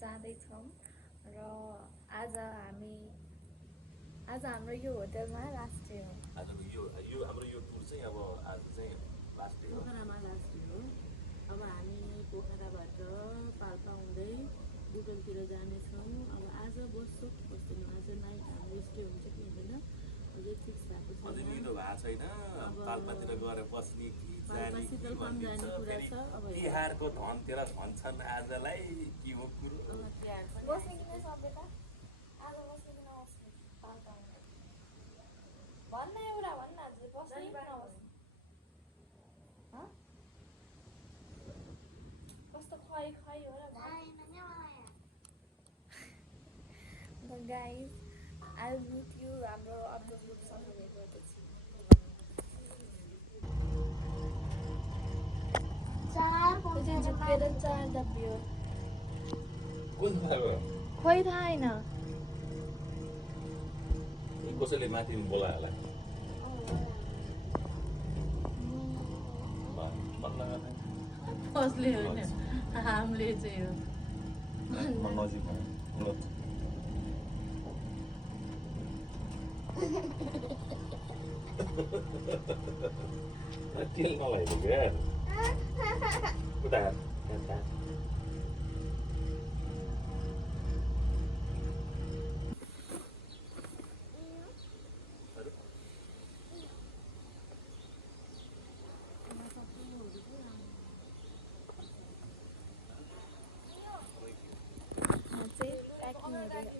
जाँदैछौँ र आज हाम्रो यो होटलमा लास्ट डे हो। आजको यो हाम्रो यो टुर चाहिँ अब आज चाहिँ लास्ट डे हो। पोखरामा लास्ट डे हो। अब हामी पोखराबाट पाल्पा हुँदै बुटोलतिर जानेछौँ। अब आज बस्छौँ कि बस्दैनौँ, आज नाइट हाम्रो स्टे हुन्छ कि हुँदैन अझै फिक्स भएको छैन। अझै मिठो भएको छैन। पाल्पातिर गएर बस्ने कि जाने कि भन्ने छ। फेरि तिहारको धनतेर भन्छन् आजलाई के हो कुरो। बस्ने कि नसबे त आज बस्ने कि नबस्ने पाल्पा हुँदै भन्न एउटा भन्न बस्ने कि नबस्ने कस्तो खै खै हो र guys I will meet you हाम्रो अर्को ग्रुपसँग भेट गर्दैछु। झुक्केर चार दबियो कुन खालको खोइ थाहा छैन। कसैले माथि बोलायो होला। कसले होइन हामीले चाहिँ हो। तेल नलाइदियो क्या उता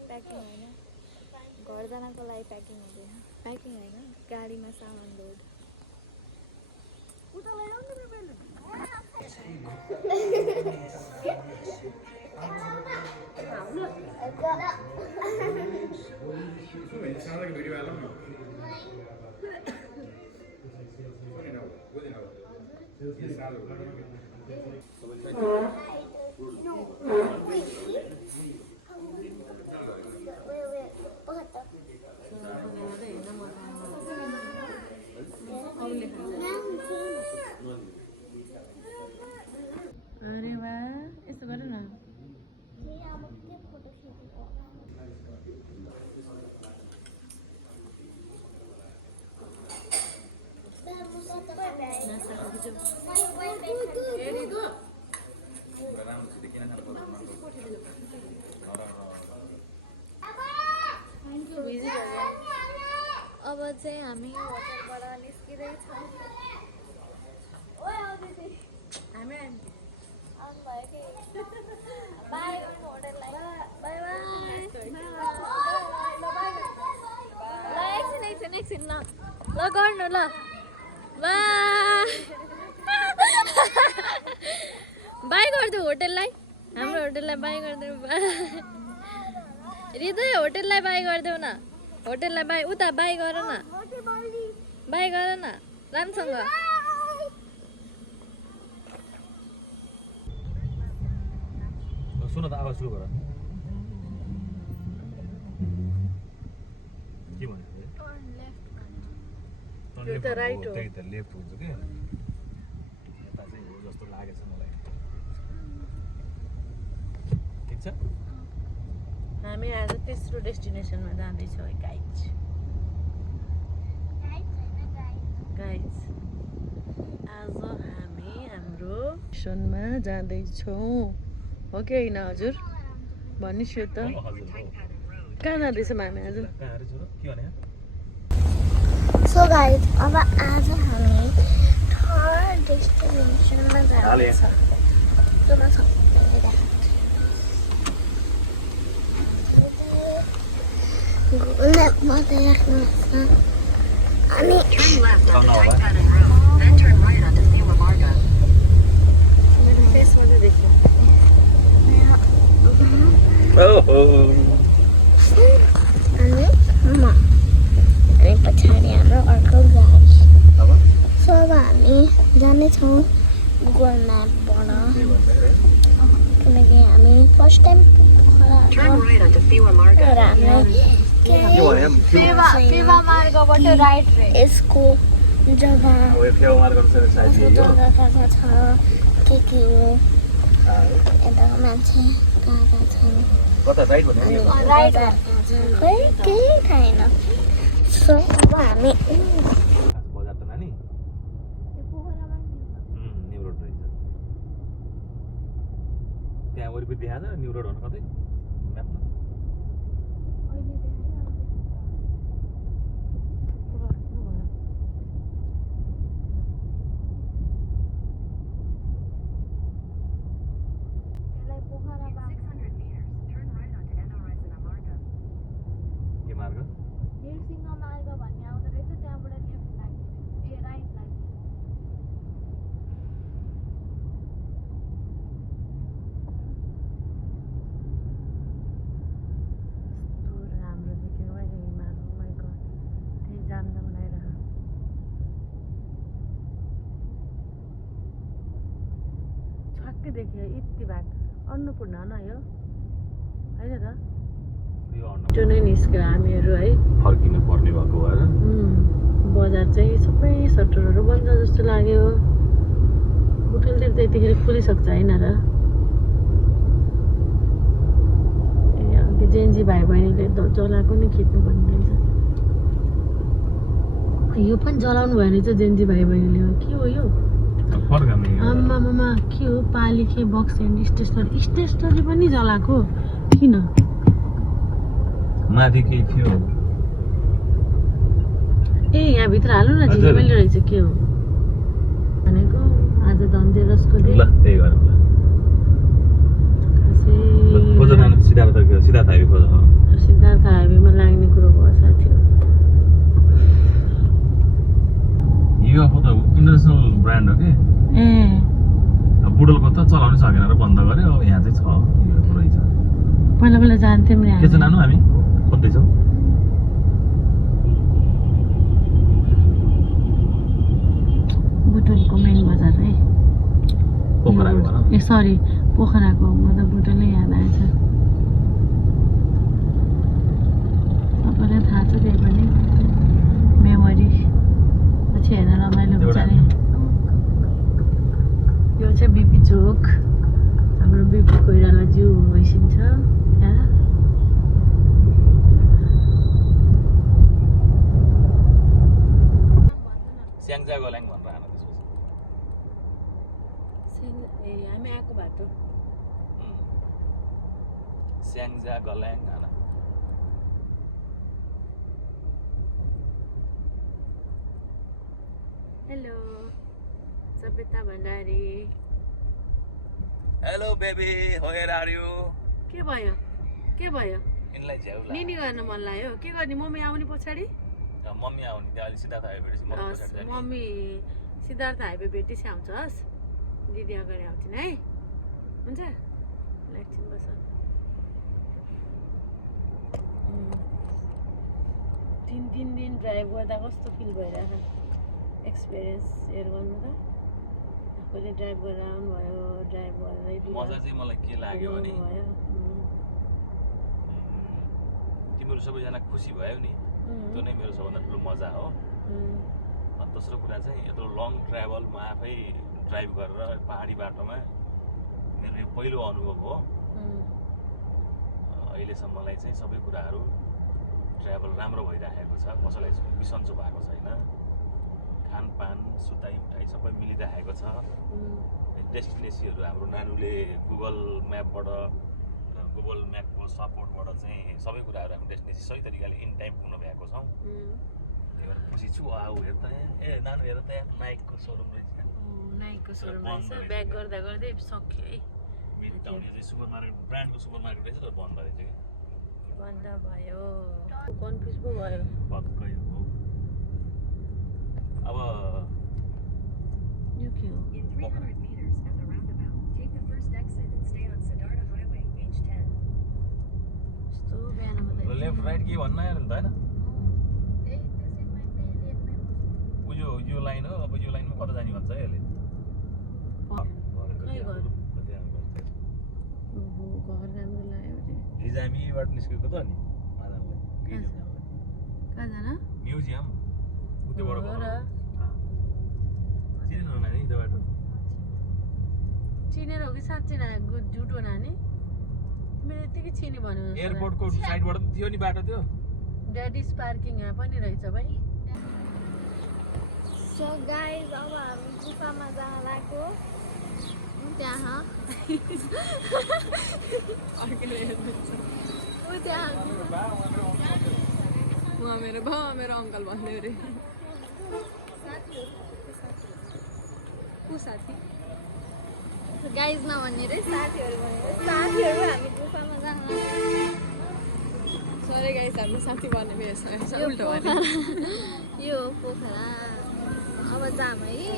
प्याकिङ होइन घर जानको लागि प्याकिङ हुँदैन। प्याकिङ होइन गाडीमा सामान लोड। अरे वाह, यसो गर न। अब चाहिँ हामी होटलबाट निस्किँदैछौँ। हामी आउनुभयो कि बाई गर्नु होटललाई। बाई बाई ल एकछिन ल ल गर्नु ल बाई गरिदेऊ होटललाई। हाम्रो होटललाई बाई गरिदेऊ। हृदय होटललाई बाई गरिदेऊ न। होटललाई बाई उता बाई गर न। बाई गर न राम्रोसँग। सुन त आवाज स्लो गर। के भन्यो त्यो त राइट हो। त्यही त लेफ्ट हुन्छ के यता चाहिँ हो जस्तो लागेछ मलाई। ठिक छ। हामी आज तेस्रो डेस्टिनेसनमा जाँदैछौँ गाइज। आज हामी हाम्रो मिसनमा जाँदैछौँ हो कि होइन हजुर भनिस् यो त कहाँ जाँदैछौँ हामी आज। सो गाइज अब आज हामी थर्ड डेस्टिनेसनमा जाँदैछौँ। मात्रै राख्नुहोस् न। अनि अनि पछाडि हाम्रो अर्को गाडी। सो अब हामी जानेछौँ गुगल म्यापबाट किनकि हामी फर्स्ट टाइम फेवा मार्गबाट राइट यसको जग्गा कहाँ छ के हो यताको मान्छे कहाँ कहाँ छन् कता राइट भन्ने अनि राइट खै केही थाहा छैन सो अब हामी बजार त नानी न्यु रोड रहेछ त्यहाँ वरिपरि देखाएको छ न्यु रोड भन्नु कतै म्यापमा के मार्ग नृसिंह मार्ग भन्ने आउँदो रहेछ त्यहाँबाट लेफ्ट लाग्यो ए राइट लाग्यो राम्रो देखेको भाइ हिमालको माइक त्यही जाम जाम लगाइरह छक्कै देख्यो यति भाग अन्नपूर्ण न यो होइन त यो त्यो नै निस्क्यो हामीहरू है फर्किनु पर्ने भएको भएर बजार चाहिँ सबै सटरहरू बन्द जस्तो लाग्यो होटलतिर त यतिखेर खुलिसक्छ होइन र ए अघि जेन्जी भाइ बहिनीले जलाएको नि खिच्नु भन्ने रहेछ यो पनि जलाउनु भयो रहेछ जेन्जी भाइ बहिनीले के हो यो आम्मामा के हो पालिखे बक्स एन्ड स्टेसनरी पनि जलाएको किन माथि केही थियो ए यहाँभित्र हाल्नु न झिलिमिली रहेछ के हो भनेको आज धनतेरसको दिन ल त्यही गरौँ सिद्धार्थ हाइवे खोज सिद्धार्थ हाइवेमा लाग्ने कुरो भयो साथीहरू यो त इन्टरनेसनल ब्रान्ड हो कि ए बुडलको त चलाउनै सकेन र बन्द गर्यो अब यहाँ चाहिँ छ यो रहेछ पहिला पहिला जान्थ्यौँ नि के छ नानु हामी खोज्दैछौँ बुटोलको मेन बजार है ए सरी पोखराको मतलब बुटोलै याद आएछ तपाईँलाई थाहा छ त्यही पनि मेमोरी पछि हेर्न रमाइलो हुन्छ नि यो चाहिँ बिपी चोक हाम्रो बिपी कोइराला ज्यू भइसिन्छ यहाँ स्याङ्जा गोल्याङ भनेर आएको ए हामी आएको बाटो स्याङ्जा गोल्याङ आना hello Sabhyata Bhandari hello baby where are you के भयो यिनलाई झ्याउ निनी गर्न मन लाग्यो के गर्ने मम्मी आउने पछाडि मम्मी आउने त्यहाँ अलि सिद्धार्थ हाइवे भेटेपछि मम्मी पछाडि जाने मम्मी सिद्धार्थ हाइवे भेटेपछि आउँछस् दिदी अगाडि आउँछिन् है हुन्छ एकछिन बस तिन दिन ड्राइभ गर्दा कस्तो फिल भइरहेको एक्सपिरियन्स सेयर गर्नु त आफूले ड्राइभ गरेर आउनुभयो ड्राइभ गर्दै मजा चाहिँ मलाई के लाग्यो भने तिमीहरू सबैजना खुसी भयो नि त्यो नै मेरो सबभन्दा ठुलो मजा हो अनि दोस्रो कुरा चाहिँ यत्रो लङ ट्राभल म आफै ड्राइभ गरेर पहाडी बाटोमा मेरो यो पहिलो अनुभव हो अहिलेसम्मलाई चाहिँ सबै कुराहरू ट्राभल राम्रो भइरहेको छ कसैलाई बिसन्चो भएको छैन खानपान सुताइ उठाइ सबै मिलिरहेको छ डेस्टिनेसीहरू हाम्रो नानुले गुगल म्यापको सपोर्टबाट चाहिँ सबै कुराहरू हाम्रो डेस्टिनेसी सही तरिकाले इन टाइम पुग्न भएको छौँ त्यही भएर खुसी छु आऊ हेर त ए नानु हेर त नाइकको सोरुम रहेछ नाइकको सोरुम रहेछ ब्याक गर्दा गर्दै सक्यो है मेन टाउन यो चाहिँ सुपर मार्केट ब्रान्डको सुपर मार्केट रहेछ तर बन्द रहेछ कि बन्द भयो कन्फ्युज पो भयो पक्कै हो अब यो के हो In 300 meters at the roundabout, take the first exit and stay on Siddhartha Highway, H10. यस्तो बिहानमा त लेफ्ट राइट के भन्न आयो नि त होइन यो लाइन हो अब यो लाइनमा कता जाने भन्छ है यसले घर राम्रो लाग्यो हिजो हामी यहीबाट निस्केको त नि कहाँ जान म्युजियम उत्योबाट हो र चिनेन नानी त्यो बाटो चिनेर हो कि साँच्चै झुटो नानी तिमीले यतिकै चिने भन्यो एयरपोर्टको साइडबाट पनि थियो नि बाटो त्यो ड्याडिज पार्किङ यहाँ पनि रहेछ भाइ सो गाइज अब हामी गुफामा जान लाग्यो त्यहाँ उहाँ मेरो बाउ मेरो अङ्कल भन्दै अरे को साथी गाइज नभन्ने रे साथीहरू भनेर साथीहरू हामी गुफामा जान लाग्यो सरी गाइस हामी साथी भन्ने बेस उल्टो यो पोखरा अब जाम है यो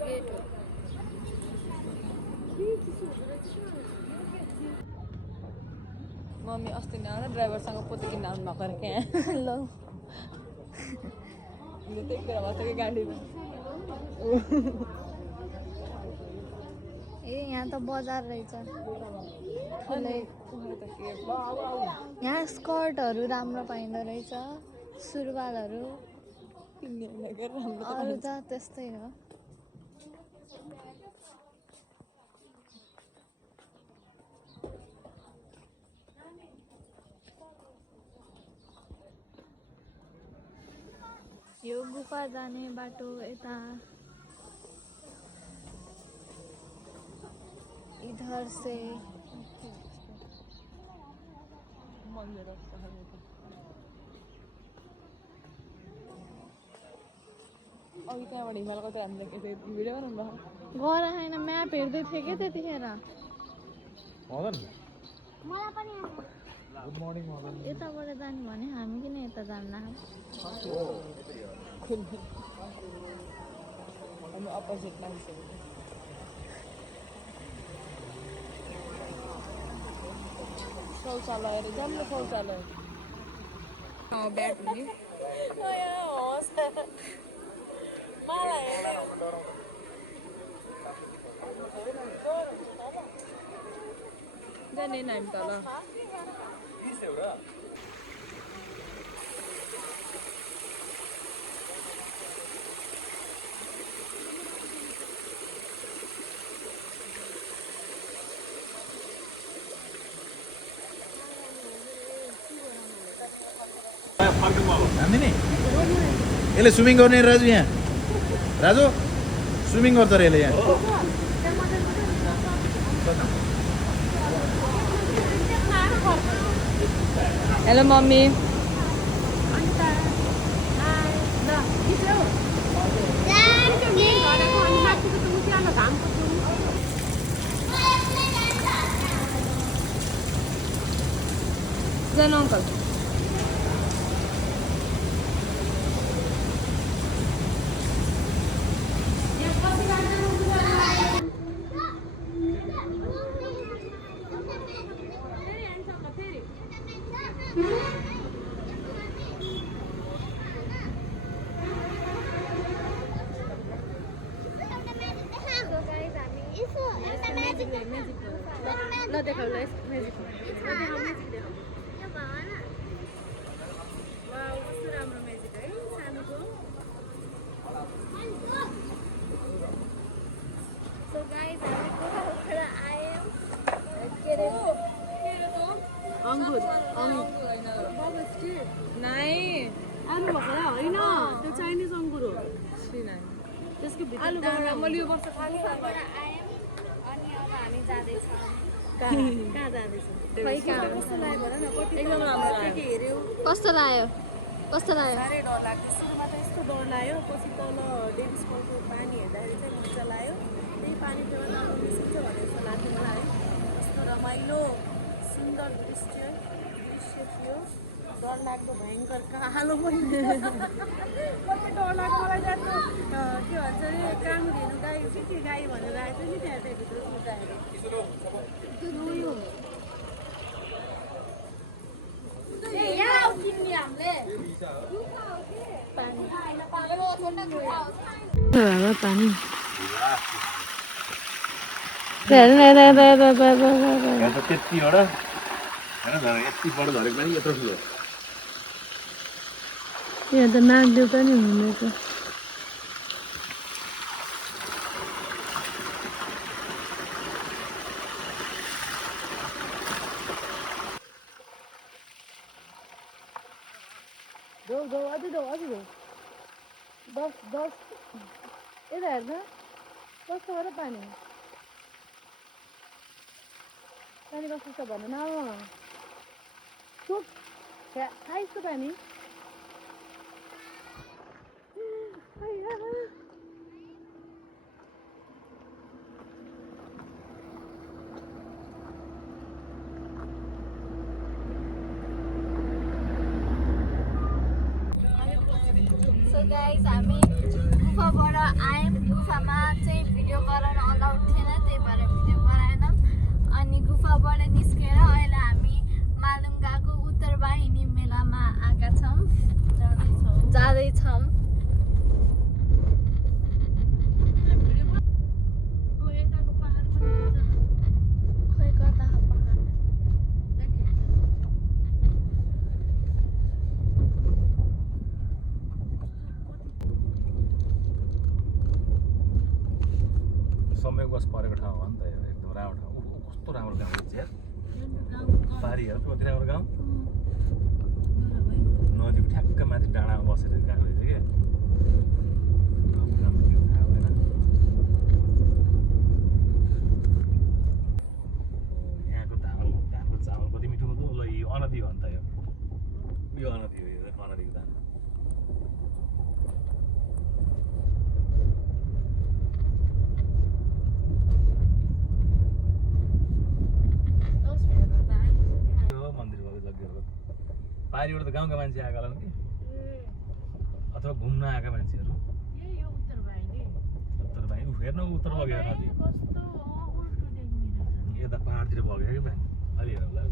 गेट हो मम्मी अस्ति नै आएर ड्राइभरसँग पोते किन्न आउनु भएको अरे क्या ल त्यही कुरा भएको कि गाडीमा ए यहाँ त बजार रहेछ यहाँ स्कर्टहरू राम्रो पाइँदो रहेछ सुरुवालहरू अरू त त्यस्तै हो यो गुफा जाने बाटो यता इधर से अघि त्यहाँबाट हिमालको त हामीले भिडियो बनाउनु भएको गएर होइन म्याप हेर्दै थिएँ कि त्यतिखेर यताबाट जाने भने हामी किन यता जान्न अपोजिट मान्छे शौचालय जम्मै शौचालय ब्याट हुने जाने नाम तल यसले स्विमिङ गर्ने राजु यहाँ राजु स्विमिङ गर्छ अरे यसले यहाँ हेलो मम्मी जानु अङ्कल ल देखाउ ल म्याजिक कस्तो राम्रो म्याजिक है सानोको सो गाइस हामी गुफाबाट आयौँ के अरे अङ्गुर नाइ आलु भखरा होइन त्यो चाइनिज अङ्गुर हो त्यसको भित्र मैले यो वर्ष गुफाबाट आयौँ अनि अब हामी जाँदैछौँ कहाँ जाँदैछौँ खै कहाँ कस्तो लाग्यो भन न एकदम राम्रो के हेऱ्यौ कस्तो लाग्यो साह्रै डर लाग्थ्यो सुरुमा त यस्तो डर लाग्यो पछि तल डेभिस फलको पानी हेर्दाखेरि चाहिँ मजा लाग्यो त्यही पानी फेरि अब निस्किन्छ भन्ने जस्तो लाग्थ्यो मलाई है कस्तो रमाइलो सुन्दर दृश्य थियो डर लाग्दो भयङ्कर कालो पनि कति डर लाग्यो मलाई जान्नु के भन्छ अरे कानुन हेर्नु गाई के गाई भनेर आएको नि त्यहाँ त्यहाँभित्र सुताएर पानी त्यति एउटा होइन यति बडो झरेको पनि यत्रो ठुलो यहाँ त नागदेउता नि हुँदैछ दस यता हेर्दा कस्तो हो र पानी कस्तो छ भन न चुप खाइसको पानी सो गाइस हामी गुफाबाट आयौँ गुफामा चाहिँ भिडियो गराउन अलाउड थिएन त्यही भएर भिडियो गराएन अनि गुफाबाट निस्केर अहिले हामी मालुङ्गाको उत्तरवाहिनी मेलामा आएका छौँ जाँदैछौँ खोइ कता हो पहाड समयवश परेको ठाउँ हो नि त यो एकदम राम्रो ठाउँ कस्तो राम्रो गाउँ छ यार पारी हेर कति राम्रो गाउँ नदीको ठ्याक्क माथि डाँडामा बसेर गाउँ रहेछ क्या राम्रो भ्यू थाहा भएन यहाँको धानको चामल कति मिठो हुँदो ल यो अनदी हो नि त यो अनदी हो यो अनदीको धान पारीबाट त गाउँका मान्छे आएका होला नि अथवा घुम्न आएका मान्छेहरू उत्तरवाहिनी हेर्न उत्तर बग्यो नदी यता पहाडतिर बग्यो कि पानी अलि हेर होला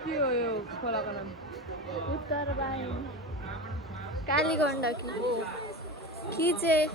के हो यो खोलाको नाम उत्तरवाहिनी कालीगण्डकी कि चाहिँ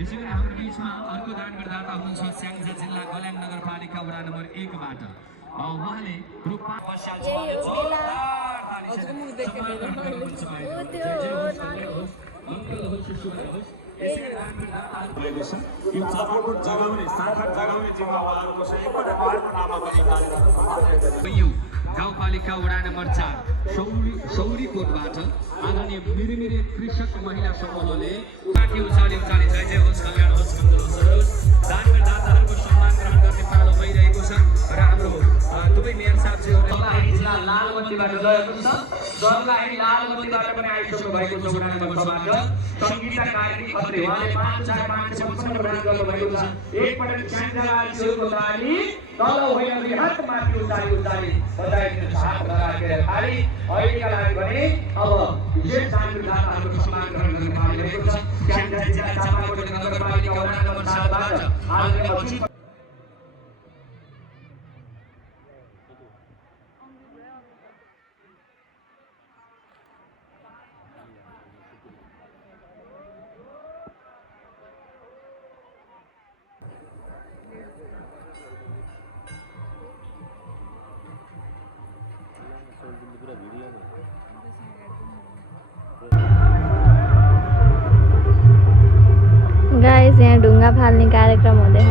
यसै गरी हाम्रो बिचमा अर्को दानकर्ता हुनुहुन्छ स्याङ्जा जिल्ला गल्याङ नगरपालिका वडा नम्बर 1 बाट उहाँले गाउँपालिका वडा नम्बर 4 सौरीकोटबाट आदरणीय मिरिमिरे कृषक महिला समूहले पार्टी उचाली जय जय होस् कल्याण होस् मङ्गल होस् दानकर्ताहरूको सम्मान ग्रहण गर्ने पालो भइरहेको छ र हाम्रो दुवै मेयर साहबज्यूहरू जिल्ला लालबत्तीबाट गएको छ जललाई लालबत्तीबाट पनि आइसक्नु भएको छ वडा नम्बर 6 बाट संगीता कार्की खत्री उहाँले 5555 प्रदान गर्नु भएको छ एकपटक स्याङ्जाजीहरूको ताली तल होइन हात माथि उचाली बधाई दिनु हात राखेर खाली अहिलेका लागि भने अब विशेष दानकर्ताहरूको सम्मान ग्रहण गर्ने पालो भएको छ स्याङ्जा जिल्ला चापाकोट नगरपालिका वडा नम्बर 7 बाट आज गाइस यहाँ ढुङ्गा फाल्ने कार्यक्रम हुँदैछ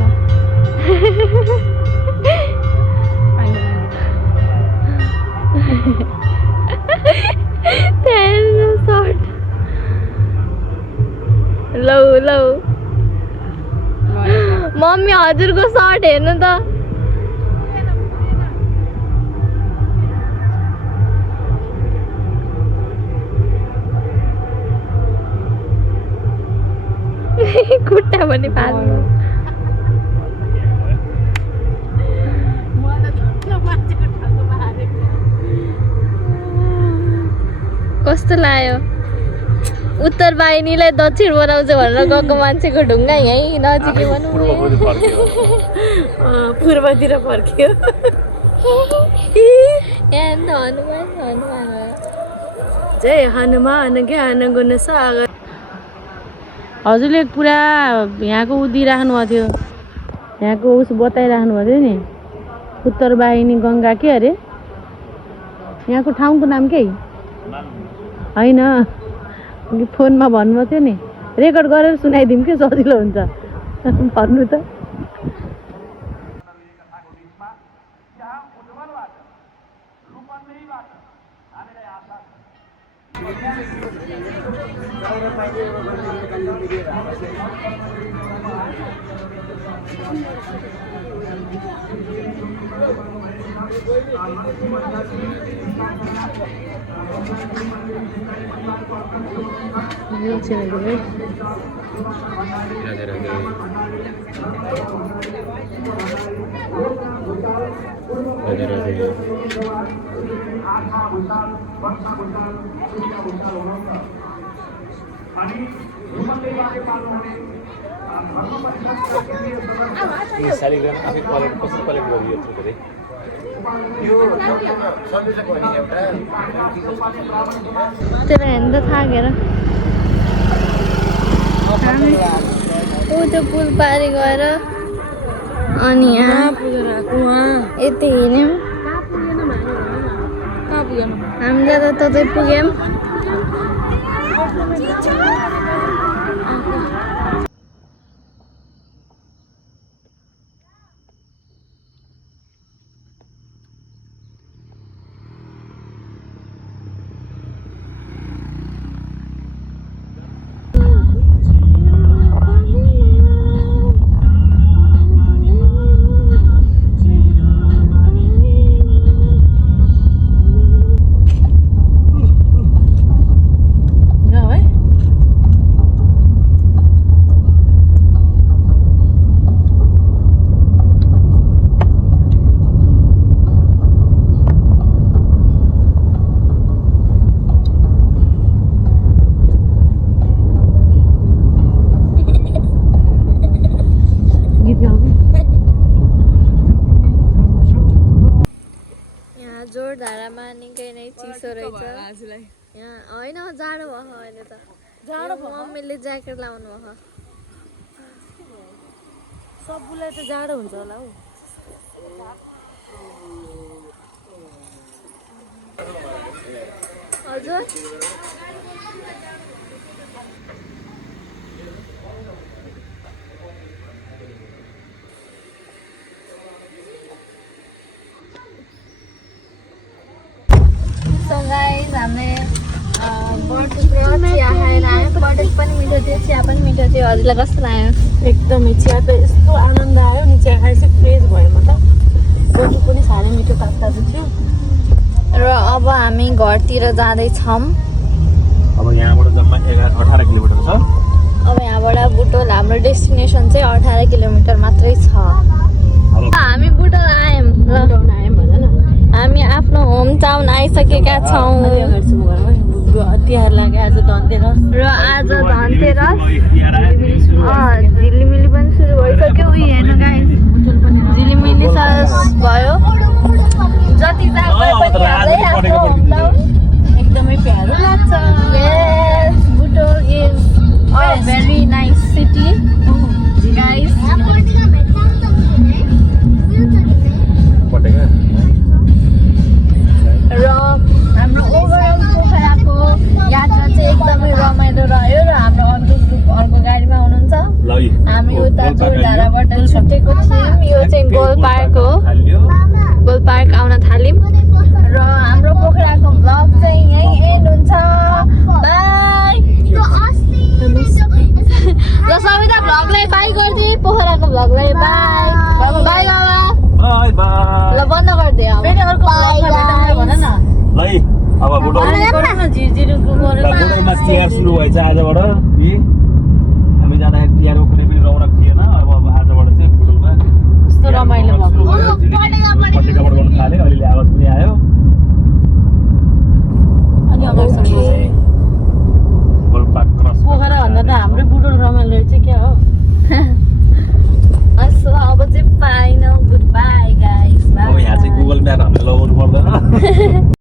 लौ लौ मम्मी हजुरको सर्ट हेर्नु त खुट्टा पनि फाल्नु कस्तो लाग्यो उत्तर वाहिनीलाई दक्षिण बनाउँछ भनेर गएको मान्छेको ढुङ्गा यहीँ नजिकै भनौँ पूर्वपट्टि फर्कियो पूर्वतिर फर्कियो यहाँ त हनुमान जय हनुमान ज्ञान गुण सागर। हजुरले पुरा यहाँको उ दिइराख्नु भएको थियो, यहाँको उस बताइराख्नु भएको थियो नि, उत्तर वाहिनी गङ्गा के अरे यहाँको ठाउँको नाम के होइन फोनमा भन्नु थियो नि, रेकर्ड गरेर सुनाइदिउँ कि सजिलो हुन्छ भन्नु त। शालिग्राम आफै कलेक्ट कसरी कलेक्ट गरियो धेरै तेरो हेर्नु त थाकेर ऊ त्यो पुल पारी गएर अनि यहाँ यति हिँड्यौँ हामी जाँदा ततै पुग्यौँ। जोरधारामा निकै नै चिसो रहेछ यहाँ होइन जाडो भयो अहिले त जाडो मम्मीले ज्याकेट लाउनु भयो सबैलाई त जाडो हुन्छ होला हौ। हजुर गाइस हामीले बटुको चिया खाएर आयौँ। बटुक पनि मिठो थियो, चिया पनि मिठो थियो। हजुरलाई कस्तो लाग्यो? एकदमै चिया त यस्तो आनन्द आयो नि, चिया खाएपछि फ्रेस भयो म त। बटुक पनि साह्रै मिठो तातो थियो। र अब हामी घरतिर जाँदैछौँ। अब यहाँबाट जम्मा 18 किलोमिटर छ। अब यहाँबाट बुटोल हाम्रो डेस्टिनेसन चाहिँ 18 किलोमिटर मात्रै छ। हामी बुटोल आयौँ र हामी आफ्नो होम टाउन आइसकेका छौँ। तिहार लाग्यो आज धनतेरस र आज धनतेरस झिलिमिली पनि सुरु भइसक्यो। उयो हेर्नु गाइस झिलिमिली भयो। जति एकदमै प्यारो लाग्छ। Yes, Butol is a very nice city, guys. र हाम्रो ओभरअल पोखराको यात्रा चाहिँ एकदमै रमाइलो रह्यो र हाम्रो अर्को ग्रुप अर्को गाडीमा हुनुहुन्छ। हामी उता जोरधाराबाट छुटेको थियौँ। यो चाहिँ गोल पार्क हो। गोल पार्क आउन थाल्यौँ र हाम्रो पोखराको भ्लग चाहिँ यहीँ एन्ड हुन्छ। बाई। र सविता भ्लगलाई बाई गरिदिए, पोखराको भ्लगलाई बाई बाई बाबा। By by. ल बन्द गरिदियो। फेरि अर्को भ्लगमा भेटौँ भन न। ल अब बुटोलमा झिरझिरको गरेर तिहार सुरु भएछ आजबाट।